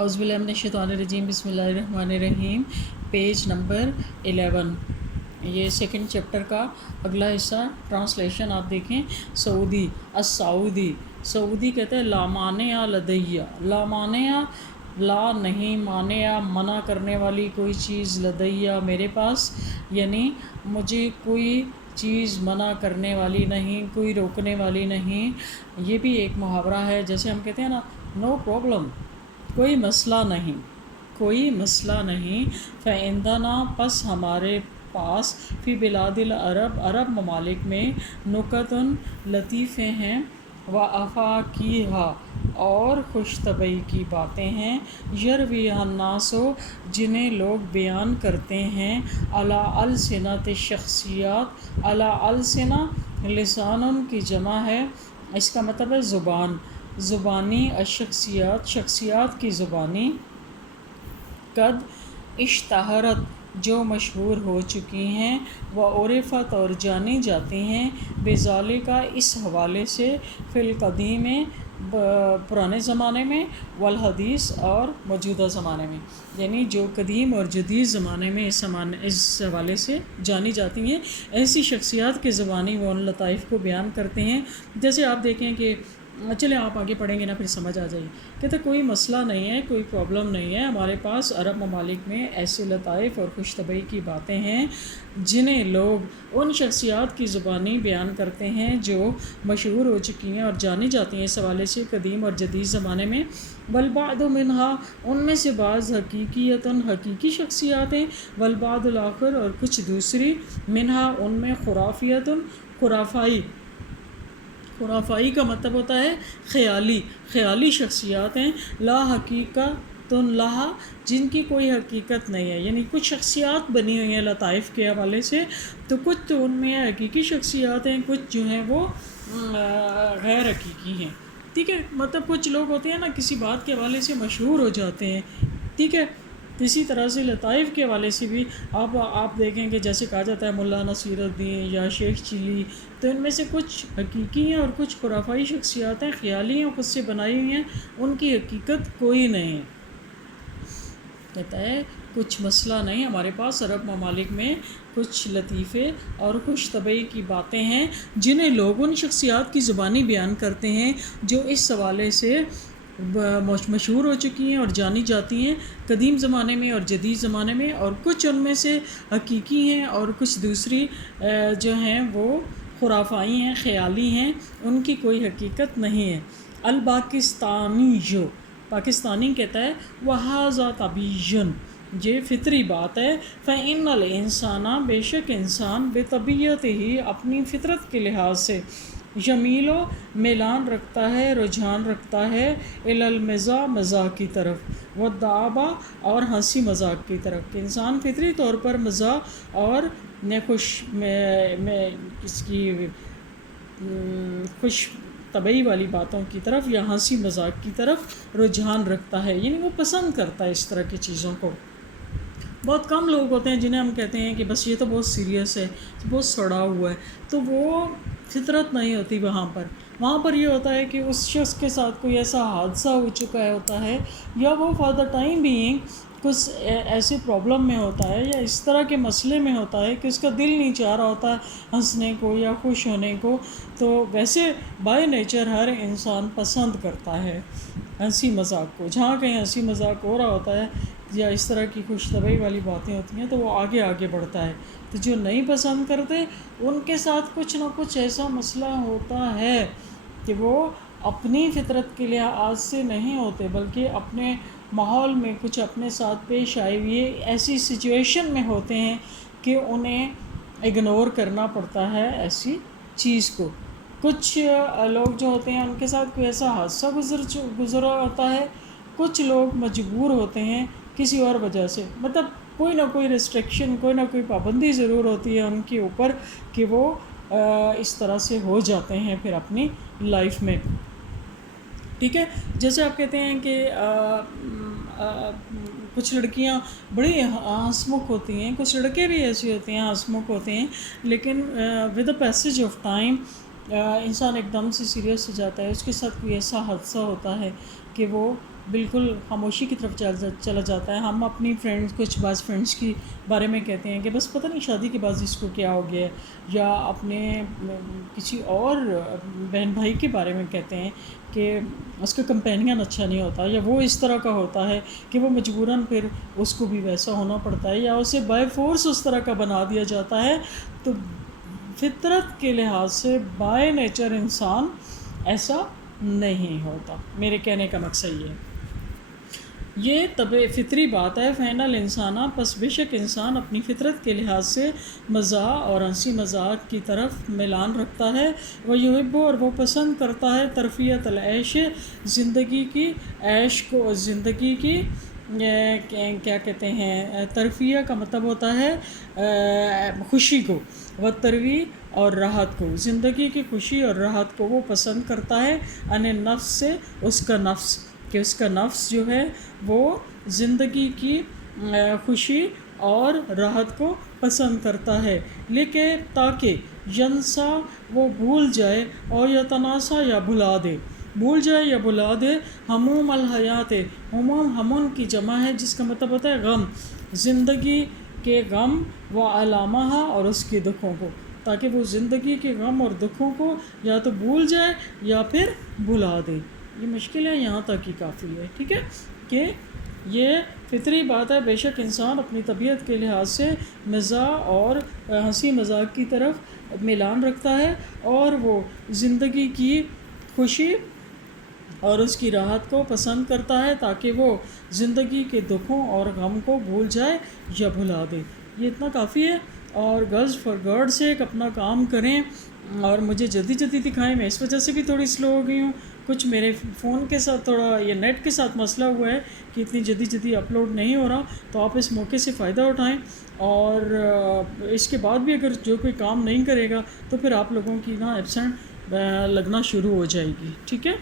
اعوذ باللہ من الشیطان الرجیم، بسم اللہ الرحمن الرحیم۔ پیج نمبر 11، یہ سیکنڈ چیپٹر کا اگلا حصہ، ٹرانسلیشن آپ دیکھیں۔ سعودی، السعودی، سعودی کہتے ہیں لا مانع لدیہ، لا مانع، لا نہیں، مانع منع کرنے والی کوئی چیز، لدیہ میرے پاس، یعنی مجھے کوئی چیز منع کرنے والی نہیں، کوئی روکنے والی نہیں۔ یہ بھی ایک محاورہ ہے، جیسے ہم کہتے ہیں نا، نو پرابلم، کوئی مسئلہ نہیں، کوئی مسئلہ نہیں۔ فعندنا، پس ہمارے پاس، فی بلاد العرب، عرب ممالک میں، نکتن، لطیفے ہیں، وافاقیہا، اور خوش طبعی کی باتیں ہیں، یرویہا الناس، جنہیں لوگ بیان کرتے ہیں، علی السنۃ شخصیات، علی السنہ، لسان کی جمع ہے، اس کا مطلب ہے زبان، زبانی، الشخصیات، شخصیات کی زبانی، قد اشتہرت، جو مشہور ہو چکی ہیں، وعرفت، اور جانی جاتی ہیں، بذالک، اس حوالے سے، فی القدیم، پرانے زمانے میں، والحدیث، اور موجودہ زمانے میں، یعنی جو قدیم اور جدید زمانے میں اس حوالے سے جانی جاتی ہیں، ایسی شخصیات کے زبانی وہ ان لطائف کو بیان کرتے ہیں۔ جیسے آپ دیکھیں کہ، چلیں آپ آگے پڑھیں گے نا پھر سمجھ آ جائے گی۔ کہتے کوئی مسئلہ نہیں ہے، کوئی پرابلم نہیں ہے، ہمارے پاس عرب ممالک میں ایسے لطائف اور خوش طبعی کی باتیں ہیں جنہیں لوگ ان شخصیات کی زبانی بیان کرتے ہیں جو مشہور ہو چکی ہیں اور جانی جاتی ہیں اس حوالے سے قدیم اور جدید زمانے میں۔ والبعض منہا، ان میں سے بعض حقیقیتاً، حقیقی شخصیات ہیں، والبعض الاخر، اور کچھ دوسری، منہا، ان میں، خرافیتاً، خرافائی، خرافائی کا مطلب ہوتا ہے خیالی، خیالی شخصیات ہیں، لا حقیقت لہا، جن کی کوئی حقیقت نہیں ہے، یعنی کچھ شخصیات بنی ہوئی ہیں لطائف کے حوالے سے، تو کچھ تو ان میں حقیقی شخصیات ہیں، کچھ جو ہیں وہ غیر حقیقی ہیں، ٹھیک ہے۔ مطلب کچھ لوگ ہوتے ہیں نا، کسی بات کے حوالے سے مشہور ہو جاتے ہیں، ٹھیک ہے۔ اسی طرح سے لطائف کے حوالے سے بھی آپ دیکھیں کہ جیسے کہا جاتا ہے ملا نصیر الدین یا شیخ چلی، تو ان میں سے کچھ حقیقی ہیں اور کچھ خرافائی شخصیات ہیں، خیالی ہیں، خود سے بنائی ہوئی ہیں، ان کی حقیقت کوئی نہیں۔ کہتا ہے کچھ مسئلہ نہیں، ہمارے پاس عرب ممالک میں کچھ لطیفے اور خوش طبعی کی باتیں ہیں جنہیں لوگ ان شخصیات کی زبانی بیان کرتے ہیں جو اس حوالے سے مشہور ہو چکی ہیں اور جانی جاتی ہیں قدیم زمانے میں اور جدید زمانے میں، اور کچھ ان میں سے حقیقی ہیں اور کچھ دوسری جو ہیں وہ خرافائی ہیں، خیالی ہیں، ان کی کوئی حقیقت نہیں ہے۔ الپاکستانی، جو پاکستانی کہتا ہے، وَهَذَا طَبِيٌّ، یہ فطری بات ہے، فَإِنَّ الْإِنسَانَ، بے شک انسان، بِطَبِيعَتِهِ، اپنی فطرت کے لحاظ سے، یمیل، میلان رکھتا ہے، رجحان رکھتا ہے، الی المزاح، مزاح کی طرف، والدعابہ، اور ہنسی مذاق کی طرف، کہ انسان فطری طور پر مزاح اور خوش طبعی والی باتوں کی طرف یا ہنسی مذاق کی طرف رجحان رکھتا ہے، یعنی وہ پسند کرتا ہے اس طرح کی چیزوں کو۔ بہت کم لوگ ہوتے ہیں جنہیں ہم کہتے ہیں کہ بس یہ تو بہت سیریس ہے، بہت سڑا ہوا ہے، تو وہ فطرت نہیں ہوتی وہاں پر یہ ہوتا ہے کہ اس شخص کے ساتھ کوئی ایسا حادثہ ہو چکا ہوتا ہے، یا وہ فار دا ٹائم بینگ کچھ ایسے پرابلم میں ہوتا ہے یا اس طرح کے مسئلے میں ہوتا ہے کہ اس کا دل نہیں چاہ رہا ہوتا ہے ہنسنے کو یا خوش ہونے کو، تو ویسے بائی نیچر ہر انسان پسند کرتا ہے ہنسی مذاق کو، جہاں کہیں ہنسی مذاق ہو رہا ہوتا ہے یا اس طرح کی خوش طبعی والی باتیں ہوتی ہیں تو وہ آگے آگے بڑھتا ہے۔ تو جو نہیں پسند کرتے ان کے ساتھ کچھ نہ کچھ ایسا مسئلہ ہوتا ہے کہ وہ اپنی فطرت کے لحاظ سے نہیں ہوتے، بلکہ اپنے ماحول میں کچھ اپنے ساتھ پیش آئی ہوئی ایسی سچویشن میں ہوتے ہیں کہ انہیں اگنور کرنا پڑتا ہے ایسی چیز کو۔ کچھ لوگ جو ہوتے ہیں ان کے ساتھ کوئی ایسا حادثہ گزرا ہوتا ہے، کچھ لوگ مجبور ہوتے ہیں کسی اور وجہ سے، مطلب کوئی نہ کوئی ریسٹرکشن، کوئی نہ کوئی پابندی ضرور ہوتی ہے ان کے اوپر کہ وہ اس طرح سے ہو جاتے ہیں پھر اپنی لائف میں، ٹھیک ہے۔ جیسے آپ کہتے ہیں کہ کچھ لڑکیاں بڑی ہنسمکھ ہوتی ہیں، کچھ لڑکے بھی ایسے ہوتے ہیں ہنسمکھ ہوتے ہیں، لیکن with the passage of time انسان ایک دم سے سیریس ہو جاتا ہے، اس کے ساتھ کوئی ایسا حادثہ ہوتا ہے کہ وہ بالکل خاموشی کی طرف چلا جاتا ہے. ہم اپنی فرینڈس، کچھ بعض فرینڈس کی بارے میں کہتے ہیں کہ بس پتہ نہیں شادی کے بعد اس کو کیا ہو گیا ہے، یا اپنے کسی اور بہن بھائی کے بارے میں کہتے ہیں کہ اس کا کمپینین اچھا نہیں ہوتا، یا وہ اس طرح کا ہوتا ہے کہ وہ مجبوراً پھر اس کو بھی ویسا ہونا پڑتا ہے، یا اسے بائی فورس اس طرح کا بنا دیا جاتا ہے. تو فطرت کے لحاظ سے بائی نیچر انسان ایسا نہیں ہوتا. میرے کہنے کا مقصد یہ فطری بات ہے. فین الانسانہ، پس بے شک انسان اپنی فطرت کے لحاظ سے مزاح اور ہنسی مذاق کی طرف میلان رکھتا ہے. وہ یحب، اور وہ پسند کرتا ہے ترفیت العیش، زندگی کی عیش کو، زندگی کی کیا کہتے ہیں، ترفیہ کا مطلب ہوتا ہے خوشی کو، و تروی اور راحت کو، زندگی کی خوشی اور راحت کو وہ پسند کرتا ہے. ان نفس سے، اس کا نفس، کہ اس کا نفس جو ہے وہ زندگی کی خوشی اور راحت کو پسند کرتا ہے. لیکن تاکہ ینسا، وہ بھول جائے، اور یتناسا، یا بھلا دے، بھول جائے یا بھلا دے، ہموم الحیات، ہموم کی جمع ہے جس کا مطلب ہوتا ہے غم، زندگی کے غم، و علامہ، اور اس کے دکھوں کو، تاکہ وہ زندگی کے غم اور دکھوں کو یا تو بھول جائے یا پھر بھلا دے. یہ مشکل ہے، یہاں تک ہی کافی ہے. ٹھیک ہے کہ یہ فطری بات ہے. بے شک انسان اپنی طبیعت کے لحاظ سے مزاح اور ہنسی مذاق کی طرف میلان رکھتا ہے، اور وہ زندگی کی خوشی اور اس کی راحت کو پسند کرتا ہے، تاکہ وہ زندگی کے دکھوں اور غم کو بھول جائے یا بھلا دے. یہ اتنا کافی ہے. اور گرلز فار گاڈ سیک اپنا کام کریں، اور مجھے جلدی جلدی دکھائیں. میں اس وجہ سے بھی تھوڑی سلو ہو گئی ہوں، کچھ میرے فون کے ساتھ تھوڑا یہ نیٹ کے ساتھ مسئلہ ہوا ہے کہ اتنی جلدی جلدی اپلوڈ نہیں ہو رہا. تو آپ اس موقع سے فائدہ اٹھائیں، اور اس کے بعد بھی اگر جو کوئی کام نہیں کرے گا تو پھر آپ لوگوں کی نا ایبسنٹ لگنا شروع ہو جائے گی. ٹھیک ہے.